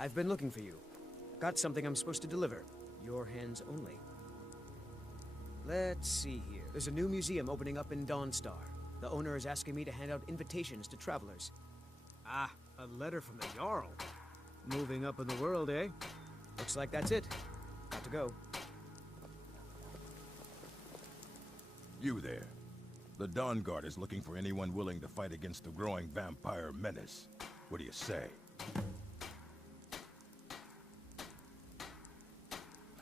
I've been looking for you. Got something I'm supposed to deliver. Your hands only. Let's see here. There's a new museum opening up in Dawnstar. The owner is asking me to hand out invitations to travelers. Ah, a letter from the Jarl. Moving up in the world, eh? Looks like that's it. Got to go. You there. The Dawn Guard is looking for anyone willing to fight against the growing vampire menace. What do you say?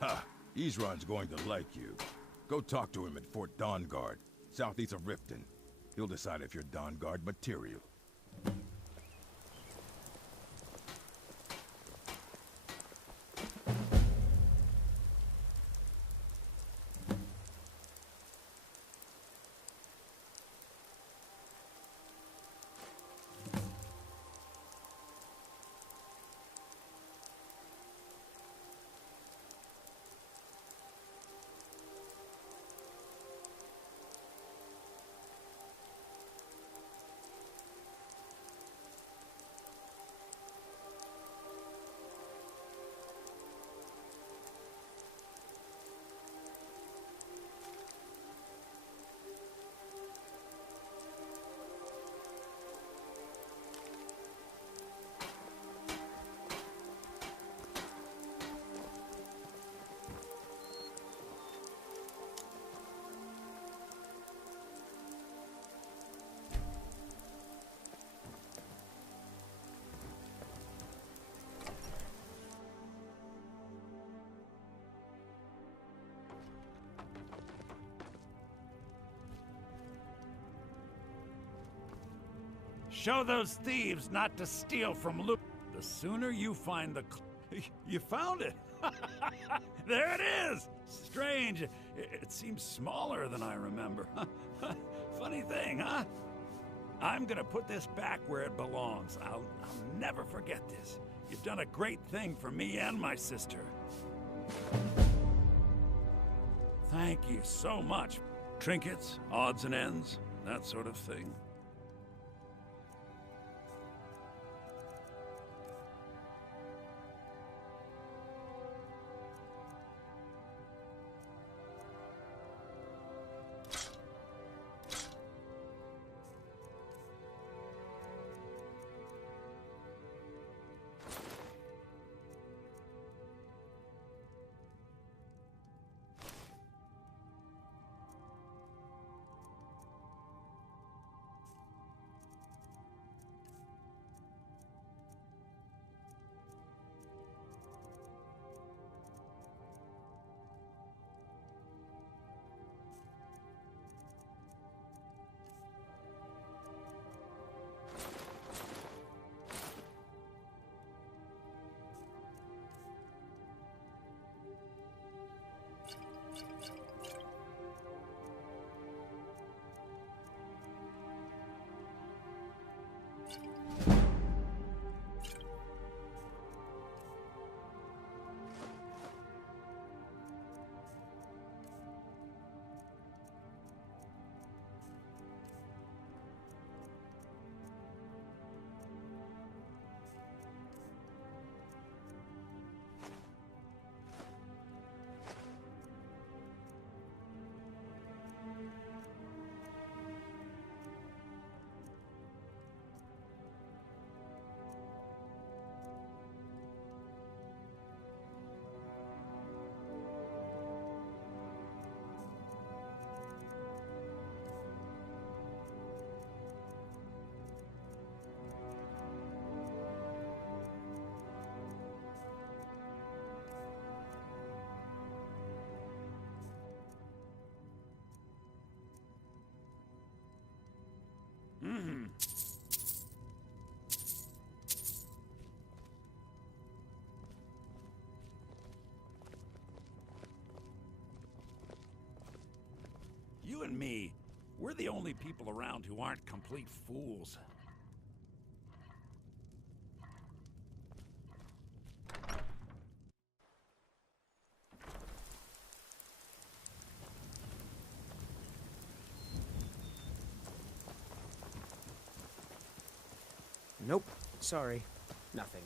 Ha! Isran's going to like you. Go talk to him at Fort Dawn Guard, southeast of Riften. He'll decide if you're Dawn Guard material. Show those thieves not to steal from loot. The sooner you find the You found it! There it is! Strange. It seems smaller than I remember. Funny thing, huh? I'm gonna put this back where it belongs. I'll never forget this. You've done a great thing for me and my sister. Thank you so much. Trinkets, odds and ends, that sort of thing. You and me, we're the only people around who aren't complete fools. Nope. Sorry. Nothing.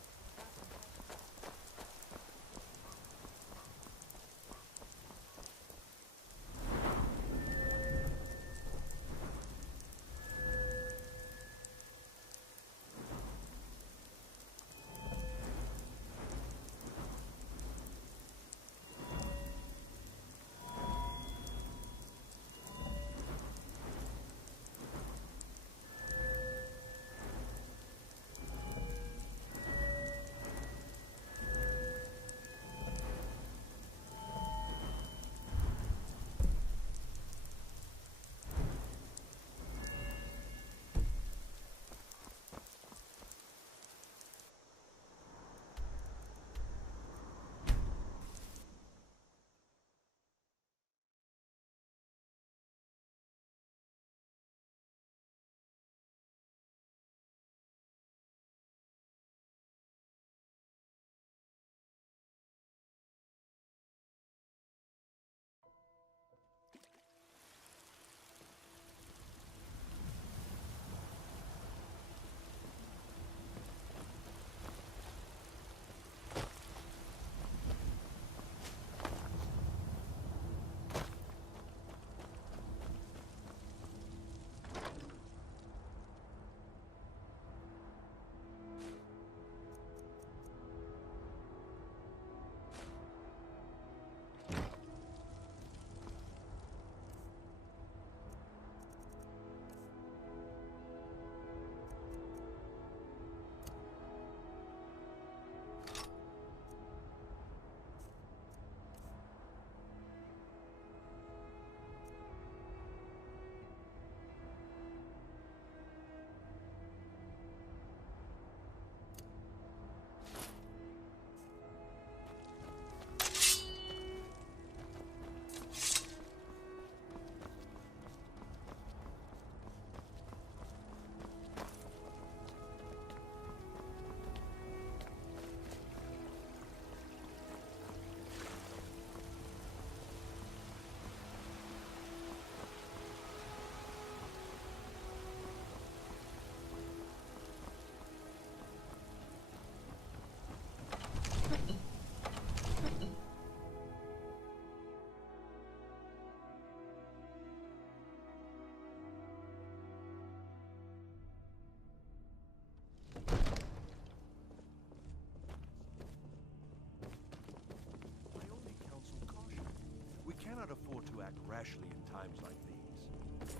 act rashly in times like these.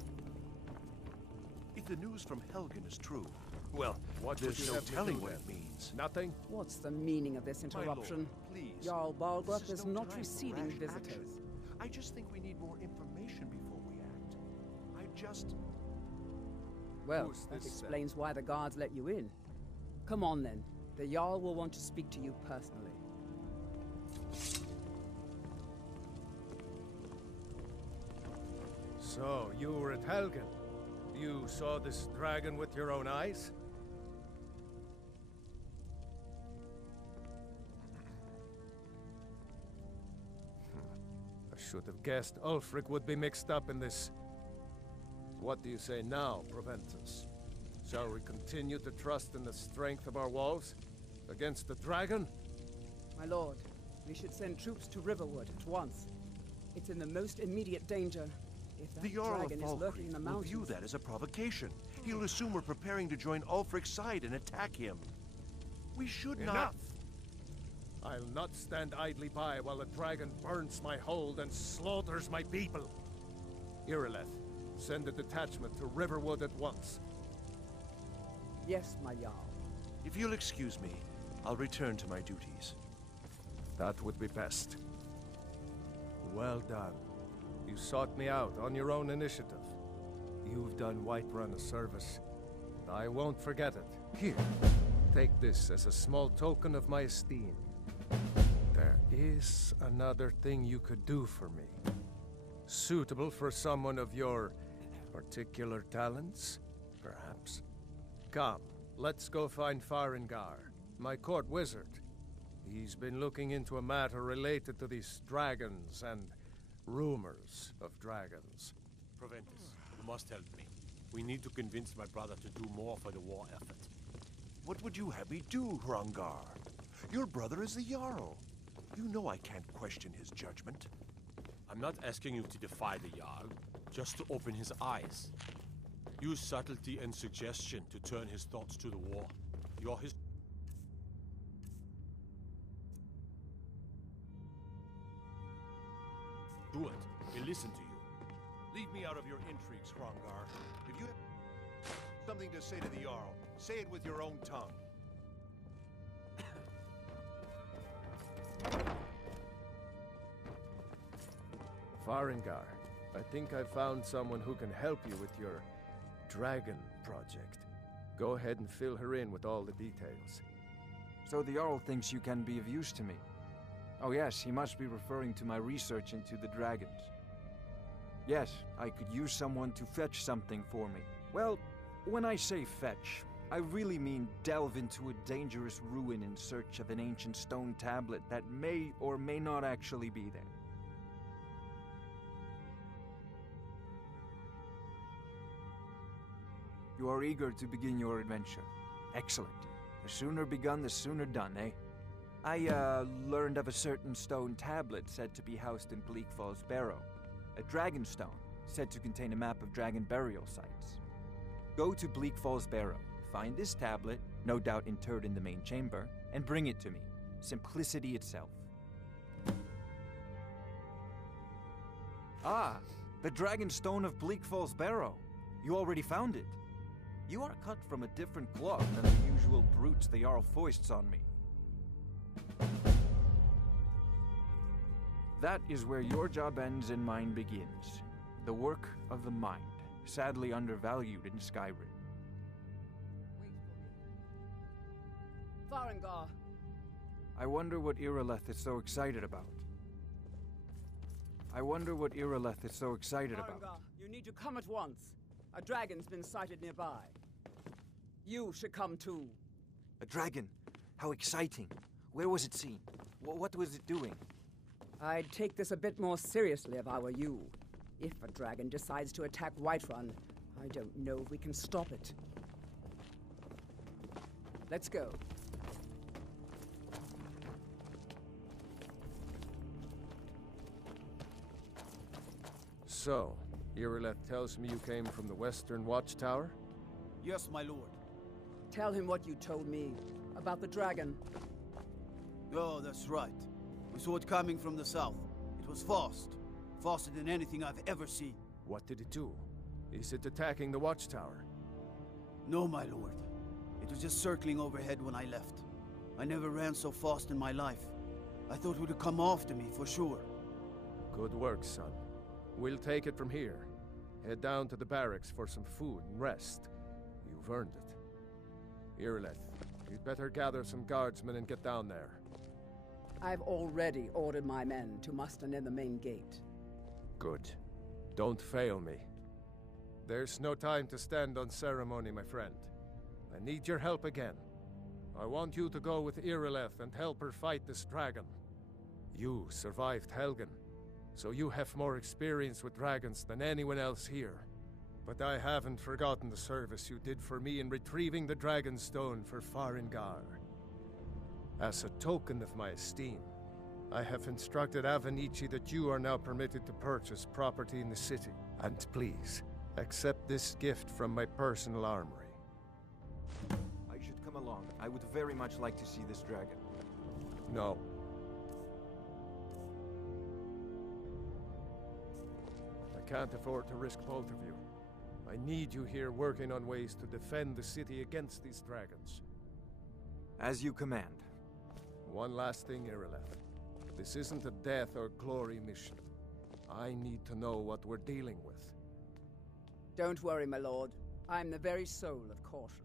If the news from Helgen is true, well, there's no telling what it means. Nothing? What's the meaning of this interruption? My lord, please. Jarl Balgruuf This is no not time for receiving rash visitors. action. I just think we need more information before we act. Well, Who's that this, explains why the guards let you in. Come on then. The Jarl will want to speak to you personally. So, you were at Helgen. You saw this dragon with your own eyes? I should have guessed Ulfric would be mixed up in this. What do you say now, Proventus? Shall we continue to trust in the strength of our walls? Against the dragon? My lord, we should send troops to Riverwood at once. It's in the most immediate danger. If that The Jarl of dragon is lurking in the Falkreath will mountains... view that as a provocation. He'll assume we're preparing to join Ulfric's side and attack him. We should not... Enough! I'll not stand idly by while the dragon burns my hold and slaughters my people. Irileth, send a detachment to Riverwood at once. Yes, my Jarl. If you'll excuse me, I'll return to my duties. That would be best. Well done. You sought me out on your own initiative. You've done Whiterun a service, and I won't forget it. Here, take this as a small token of my esteem. There is another thing you could do for me. Suitable for someone of your particular talents, perhaps. Come, let's go find Farengar, my court wizard. He's been looking into a matter related to these dragons and rumors of dragons. Proventus, you must help me. We need to convince my brother to do more for the war effort. What would you have me do, Hrongar? Your brother is the Jarl. You know I can't question his judgment. I'm not asking you to defy the Jarl, just to open his eyes. Use subtlety and suggestion to turn his thoughts to the war. You're his... Do it. He'll listen to you. Leave me out of your intrigues, Hrongar. If you have something to say to the Jarl, say it with your own tongue. Farengar, I think I found someone who can help you with your dragon project. Go ahead and fill her in with all the details. So the Jarl thinks you can be of use to me. Oh yes, he must be referring to my research into the dragons. Yes, I could use someone to fetch something for me. Well, when I say fetch, I really mean delve into a dangerous ruin in search of an ancient stone tablet that may or may not actually be there. You are eager to begin your adventure. Excellent. The sooner begun, the sooner done, eh? I, learned of a certain stone tablet said to be housed in Bleak Falls Barrow. A dragon stone, said to contain a map of dragon burial sites. Go to Bleak Falls Barrow, find this tablet, no doubt interred in the main chamber, and bring it to me. Simplicity itself. Ah, the dragon stone of Bleak Falls Barrow. You already found it. You are cut from a different cloth than the usual brutes the Jarl foists on me. That is where your job ends and mine begins. The work of the mind, sadly undervalued in Skyrim. Wait for me. Farengar! I wonder what Irileth is so excited about. Farengar, you need to come at once. A dragon's been sighted nearby. You should come too. A dragon? How exciting. Where was it seen? What was it doing? I'd take this a bit more seriously if I were you. If a dragon decides to attack Whiterun, I don't know if we can stop it. Let's go. So, Irileth tells me you came from the Western Watchtower? Yes, my lord. Tell him what you told me about the dragon. Oh, that's right. We saw it coming from the south. It was fast. faster than anything I've ever seen. What did it do? Is it attacking the watchtower? No, my lord. It was just circling overhead when I left. I never ran so fast in my life. I thought it would come after me, for sure. Good work, son. We'll take it from here. Head down to the barracks for some food and rest. You've earned it. Irileth, you'd better gather some guardsmen and get down there. I've already ordered my men to muster near the main gate. Good. Don't fail me. There's no time to stand on ceremony, my friend. I need your help again. I want you to go with Irileth and help her fight this dragon. You survived Helgen, so you have more experience with dragons than anyone else here. But I haven't forgotten the service you did for me in retrieving the Dragon Stone for Farengar. As a token of my esteem, I have instructed Avenici that you are now permitted to purchase property in the city. And please, accept this gift from my personal armory. I should come along. I would very much like to see this dragon. No. I can't afford to risk both of you. I need you here working on ways to defend the city against these dragons. As you command. One last thing, Irileth. This isn't a death or glory mission. I need to know what we're dealing with. Don't worry, my lord. I'm the very soul of caution.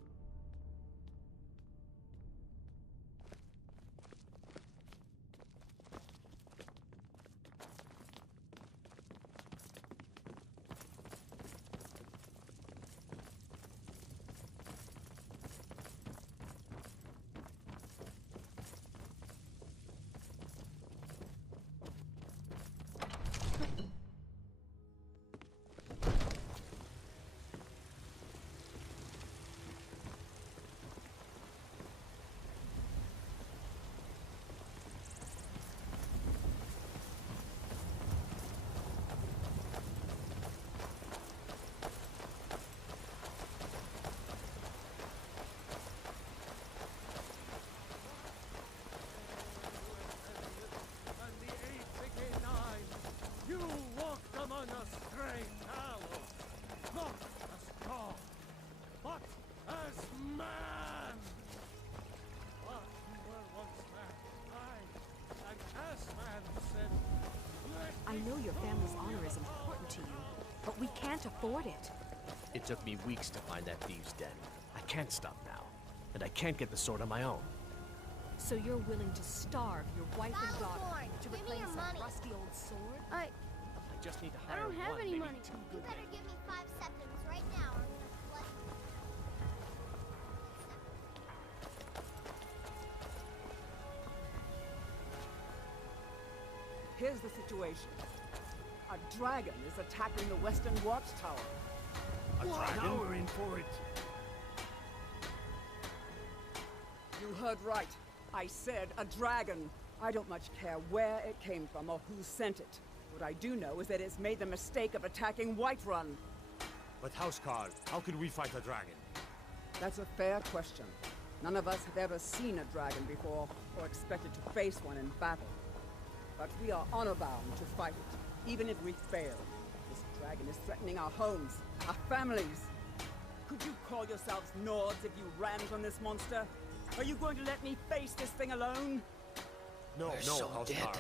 I know your family's honor is important to you, but we can't afford it. It took me weeks to find that thieves' den. I can't stop now, and I can't get the sword on my own. So you're willing to starve your wife and daughter to Give me reclaim your some money. rusty old sword? I just need to I hire don't have one, any maybe money. two You good better men. give me 5 septims right now, or I'm gonna flood you. Here's the situation. A dragon is attacking the western watchtower. A dragon? Now we're in for it. You heard right. I said a dragon. I don't much care where it came from or who sent it. What I do know is that it's made the mistake of attacking Whiterun. But Housecarl, how can we fight a dragon? That's a fair question. None of us have ever seen a dragon before, or expected to face one in battle. But we are honor-bound to fight it, even if we fail. This dragon is threatening our homes, our families. Could you call yourselves Nords if you ran from this monster? Are you going to let me face this thing alone? No, Housecarl.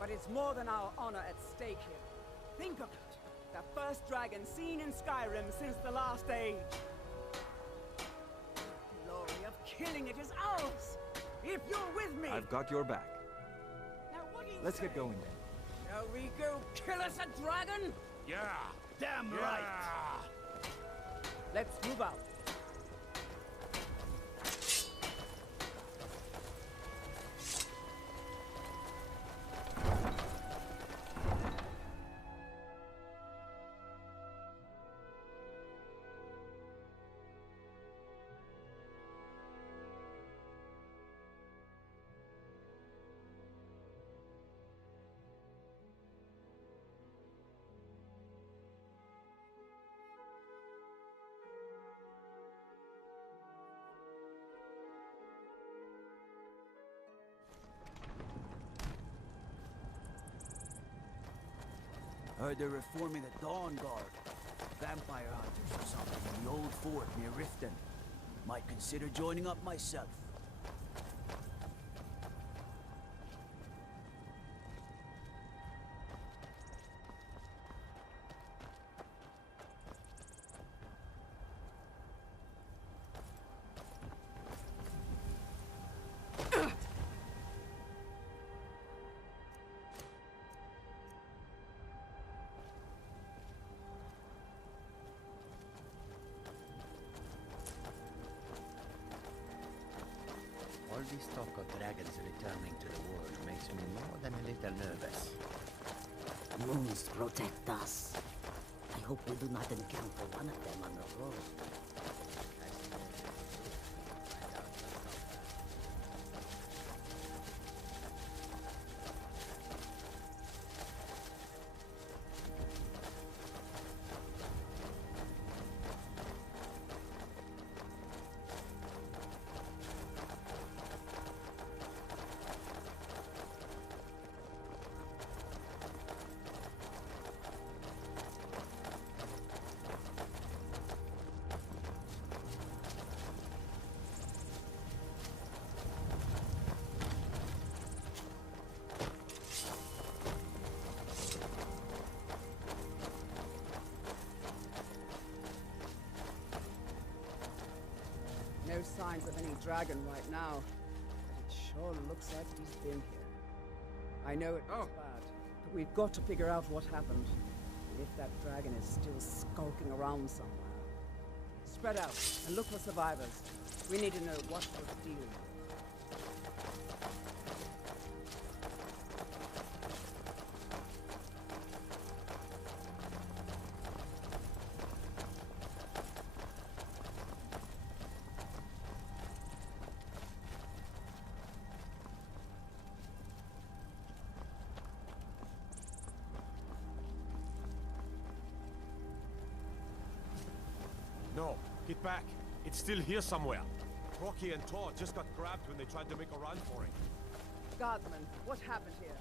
But it's more than our honor at stake here. Think of it. The first dragon seen in Skyrim since the last age. The glory of killing it is ours! If you're with me! I've got your back. Now what do you Let's say? get going then. Shall we go kill us a dragon? Yeah! Damn Yeah! right! Let's move out. Heard they're reforming the Dawn Guard. Vampire hunters or something in the old fort near Riften. Might consider joining up myself. All this talk of dragons returning to the world makes me more than a little nervous. Moons protect us. I hope we do not encounter one of them on the road. No signs of any dragon right now, but it sure looks like he's been here. I know it was bad, but we've got to figure out what happened. And if that dragon is still skulking around somewhere. Spread out and look for survivors. We need to know what we're dealing with. No, get back. It's still here somewhere. Rocky and Tor just got grabbed when they tried to make a run for it. Guardsman, what happened here?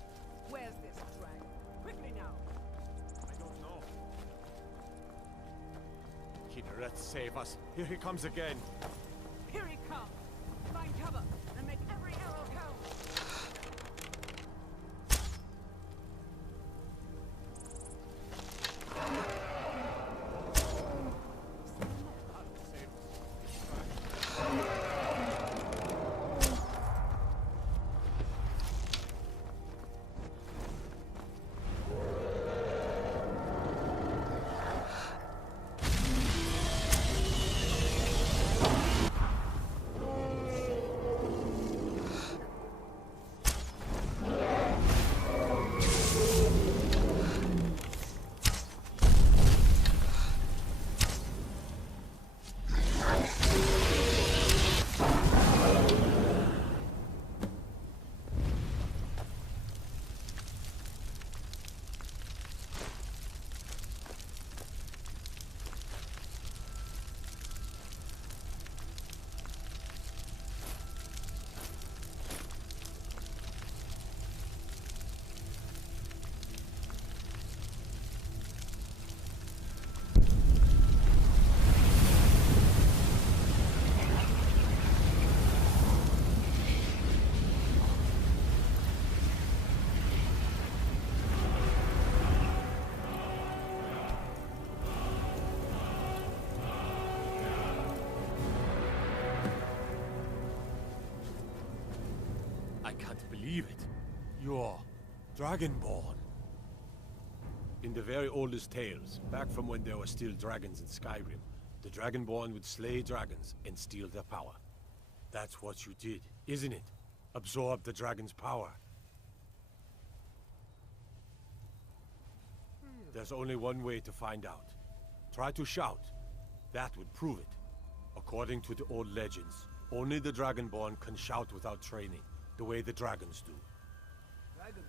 Where's this dragon? Quickly now! I don't know. Kinneret, save us. Here he comes again. Here he comes! Find cover and make every arrow count! I can't believe it. You're Dragonborn. In the very oldest tales, back from when there were still dragons in Skyrim, the Dragonborn would slay dragons and steal their power. That's what you did, isn't it? Absorb the dragon's power. There's only one way to find out. Try to shout. That would prove it. According to the old legends, only the Dragonborn can shout without training, the way the dragons do. Dragon.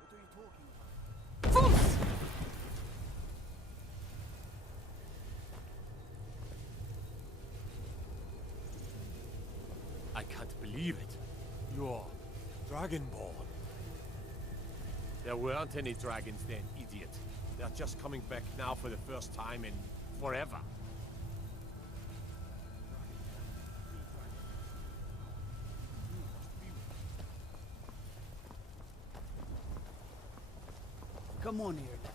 What are you talking about? can't believe it. You're Dragonborn. There weren't any dragons then, idiot. They're just coming back now for the first time in forever. Come on here, lad.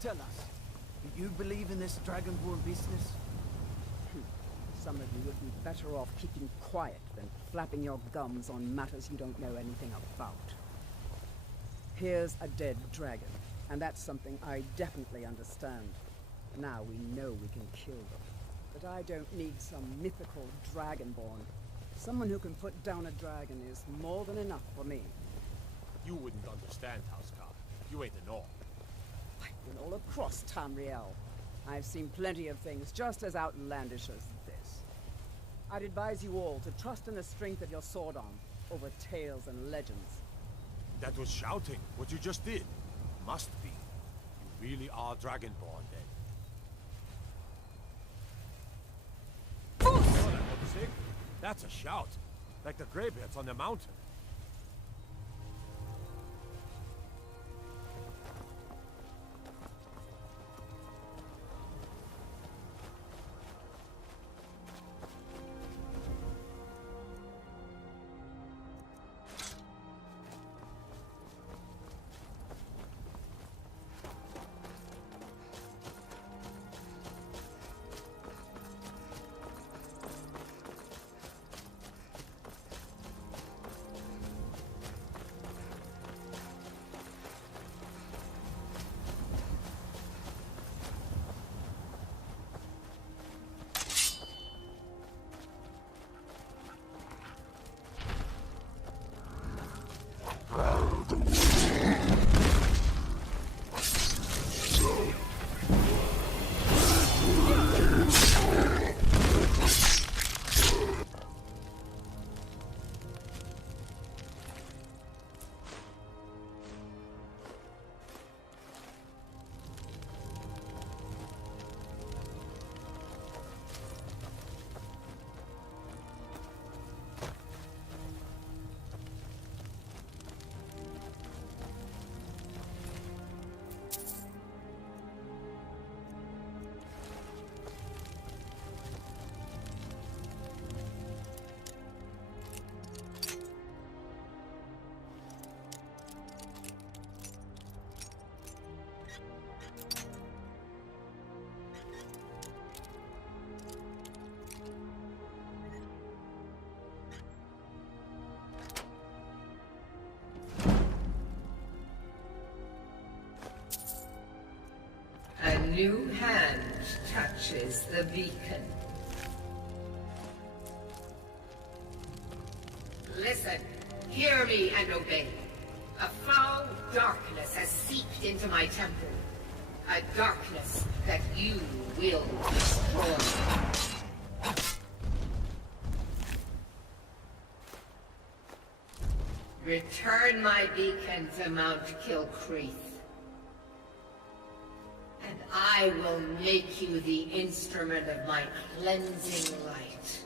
Tell us, do you believe in this Dragonborn business? Some of you would be better off keeping quiet than flapping your gums on matters you don't know anything about. Here's a dead dragon, and that's something I definitely understand. Now we know we can kill them. But I don't need some mythical Dragonborn. Someone who can put down a dragon is more than enough for me. You wouldn't understand, Housecar. You ain't an orc. I've been all across Tamriel. I've seen plenty of things just as outlandish as this. I'd advise you all to trust in the strength of your sword arm over tales and legends. That was shouting, what you just did. Must be. You really are Dragonborn, then. Oh, that looks sick. That's a shout. Like the greybeards on the mountain. A new hand touches the beacon. Listen, hear me and obey. A foul darkness has seeped into my temple. A darkness that you will destroy. Return my beacon to Mount Kilcreath. And I will make you the instrument of my cleansing light.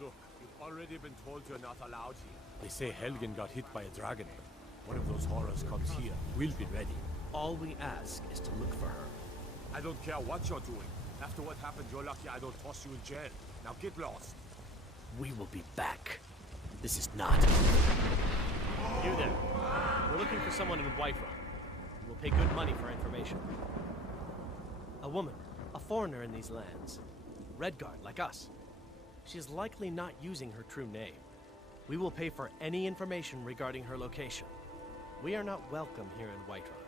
Look, you've already been told you're not allowed here. They say Helgen got hit by a dragon. One of those horrors comes here. We'll be ready. All we ask is to look for her. I don't care what you're doing. After what happened, you're lucky I don't toss you in jail. Now get lost. We will be back. This is not... You there. We're looking for someone in Whiterun. We'll pay good money for information. A woman. A foreigner in these lands. Redguard, like us. She is likely not using her true name. We will pay for any information regarding her location. We are not welcome here in Whiterun,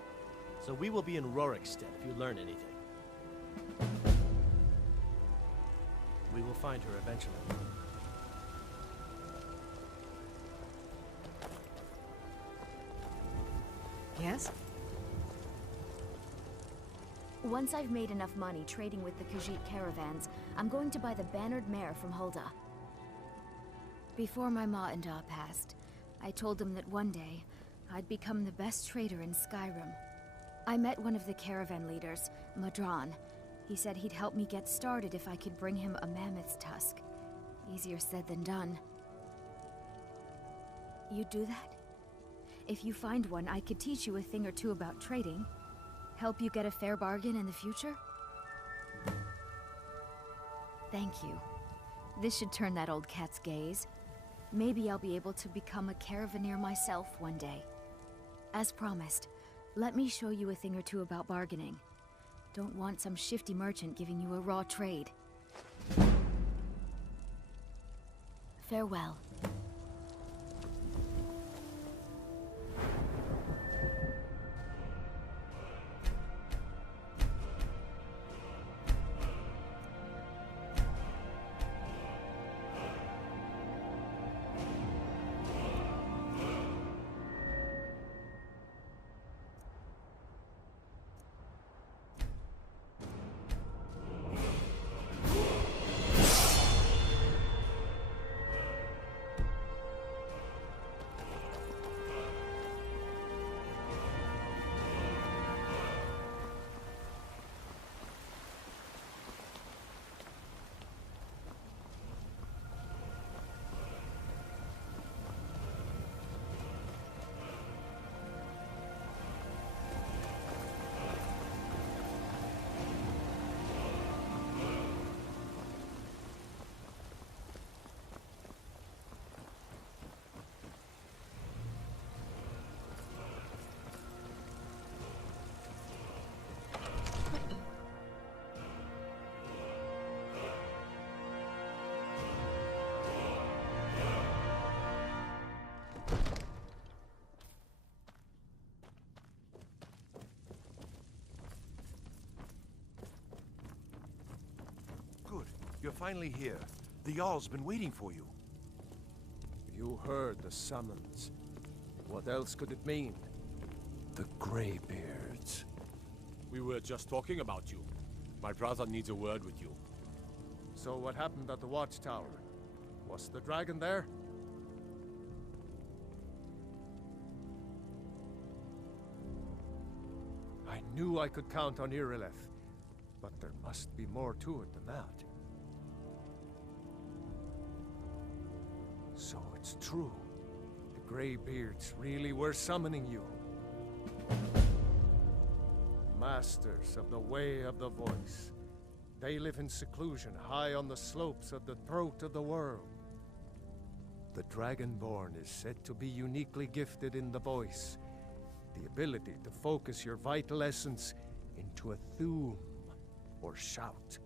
so we will be in Rorikstead if you learn anything. We will find her eventually. Yes? Once I've made enough money trading with the Khajiit caravans, I'm going to buy the bannered mare from Hulda. Before my ma and Da passed, I told them that one day, I'd become the best trader in Skyrim. I met one of the caravan leaders, Madran. He said he'd help me get started if I could bring him a mammoth's tusk. Easier said than done. You'd do that? If you find one, I could teach you a thing or two about trading. Help you get a fair bargain in the future? Thank you. This should turn that old cat's gaze. Maybe I'll be able to become a caravaneer myself one day. As promised, let me show you a thing or two about bargaining. Don't want some shifty merchant giving you a raw trade. Farewell. You're finally here. The Jarl's been waiting for you. You heard the summons. What else could it mean? The Greybeards. We were just talking about you. My brother needs a word with you. So what happened at the watchtower? Was the dragon there? I knew I could count on Irileth, but there must be more to it than that. So it's true. The Greybeards really were summoning you. Masters of the Way of the Voice. They live in seclusion high on the slopes of the throat of the world. The Dragonborn is said to be uniquely gifted in the voice. The ability to focus your vital essence into a thume, or shout.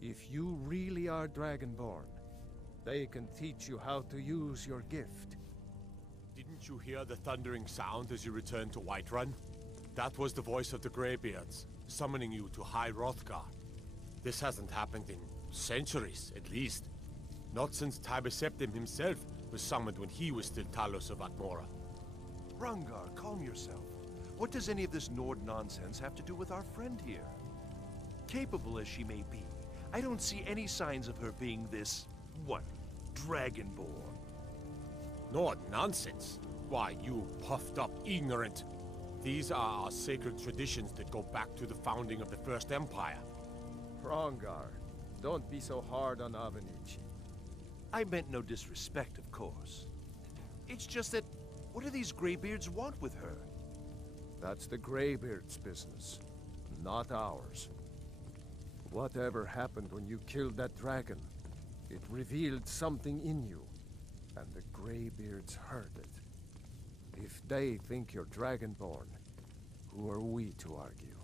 If you really are Dragonborn, they can teach you how to use your gift. Didn't you hear the thundering sound as you returned to Whiterun? That was the voice of the Greybeards, summoning you to High Hrothgar. This hasn't happened in centuries, at least. Not since Tibeseptim himself was summoned when he was still Talos of Atmora. Rungar, calm yourself. What does any of this Nord nonsense have to do with our friend here? Capable as she may be, I don't see any signs of her being this, what, Dragonborn? Nord nonsense? Why, you puffed up ignorant. These are our sacred traditions that go back to the founding of the First Empire. Hrongar, don't be so hard on Avenici. I meant no disrespect, of course. It's just that, what do these Greybeards want with her? That's the Greybeards' business, not ours. Whatever happened when you killed that dragon, it revealed something in you, and the Greybeards heard it. If they think you're Dragonborn, who are we to argue?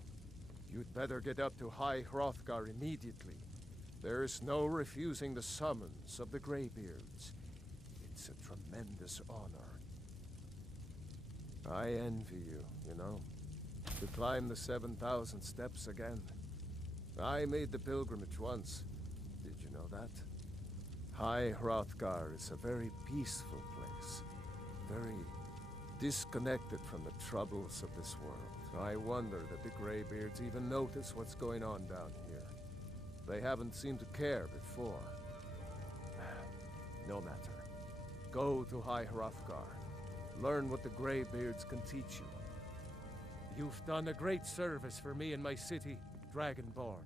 You'd better get up to High Hrothgar immediately. There's no refusing the summons of the Greybeards. It's a tremendous honor. I envy you, you know. To climb the 7,000 steps again. I made the pilgrimage once. Did you know that? High Hrothgar is a very peaceful place. Very disconnected from the troubles of this world. I wonder that the Greybeards even notice what's going on down here. They haven't seemed to care before. No matter. Go to High Hrothgar. Learn what the Greybeards can teach you. You've done a great service for me and my city, Dragonborn.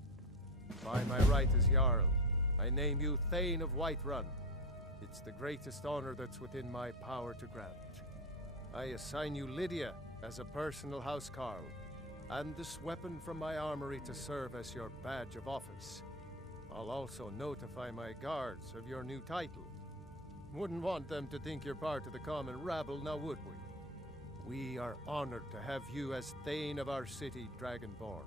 By my right as Jarl, I name you Thane of Whiterun. It's the greatest honor that's within my power to grant. I assign you Lydia as a personal housecarl, and this weapon from my armory to serve as your badge of office. I'll also notify my guards of your new title. Wouldn't want them to think you're part of the common rabble, now would we? We are honored to have you as Thane of our city, Dragonborn.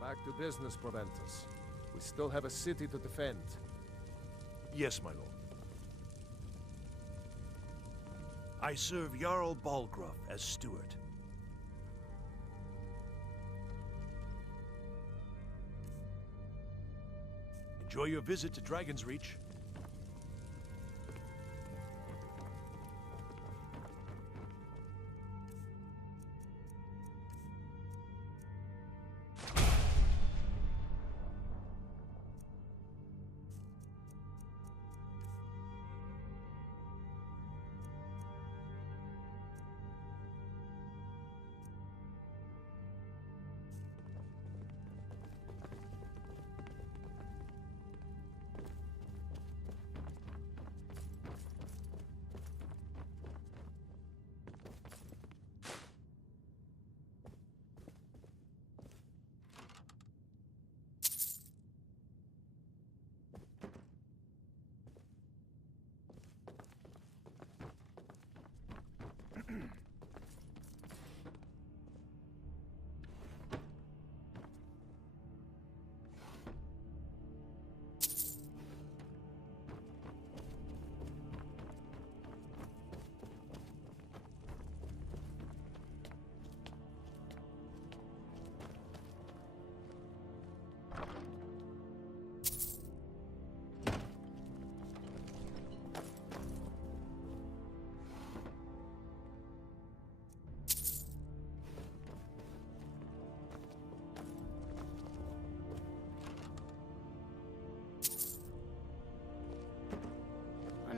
Back to business, Proventus. We still have a city to defend. Yes, my lord. I serve Jarl Balgruuf as steward. Enjoy your visit to Dragon's Reach.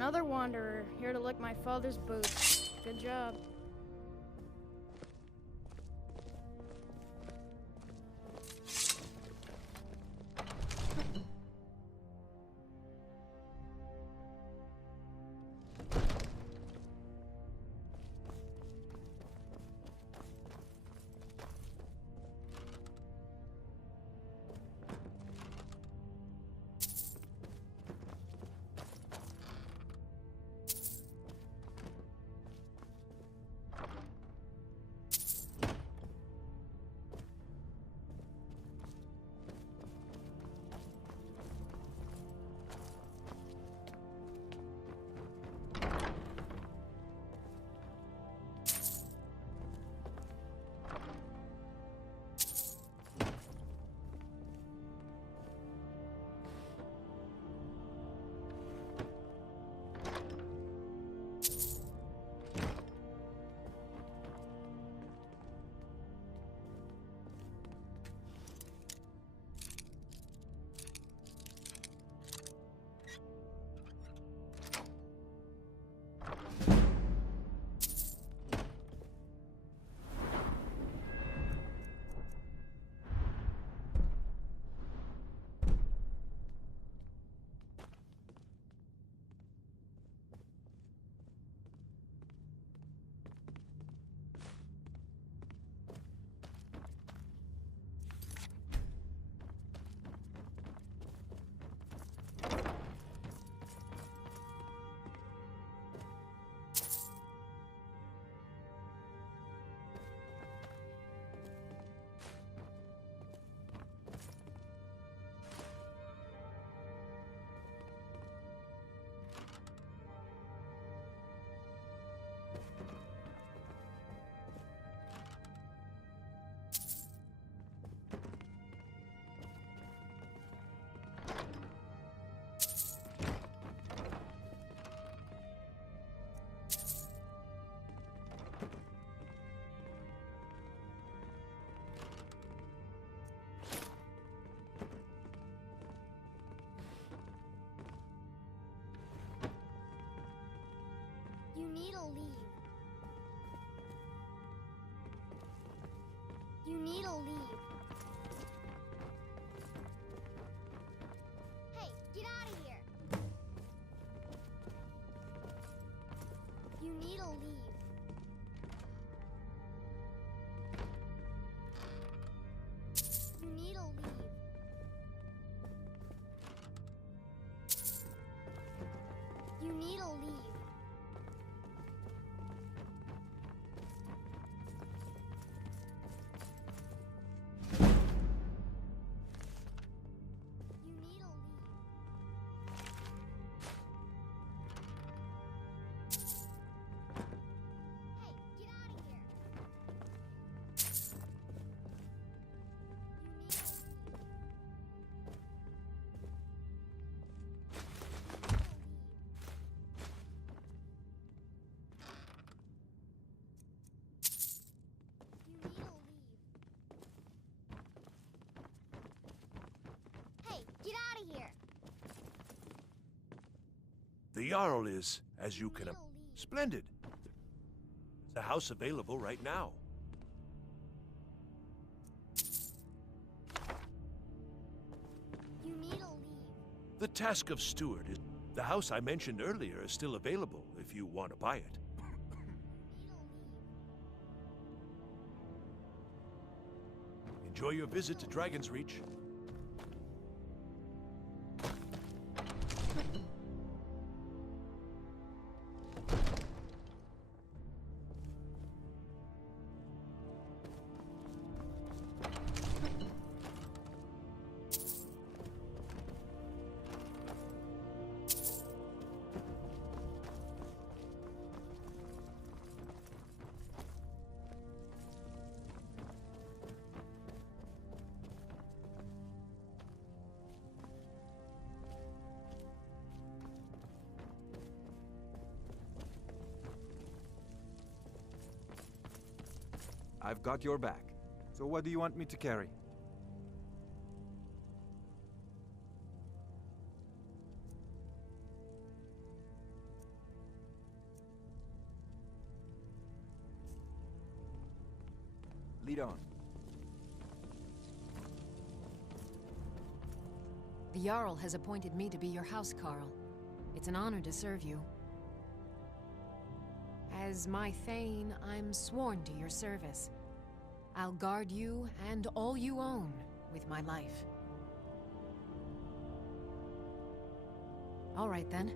Another wanderer, here to lick my father's boots. Good job. The Jarl is, as you can... Splendid. There's a house available right now. You need to leave. The task of steward is... The house I mentioned earlier is still available if you want to buy it. Enjoy your visit to Dragon's Reach. I've got your back. So what do you want me to carry? Lead on. The Jarl has appointed me to be your housecarl. It's an honor to serve you. As my Thane, I'm sworn to your service. I'll guard you and all you own with my life. All right then.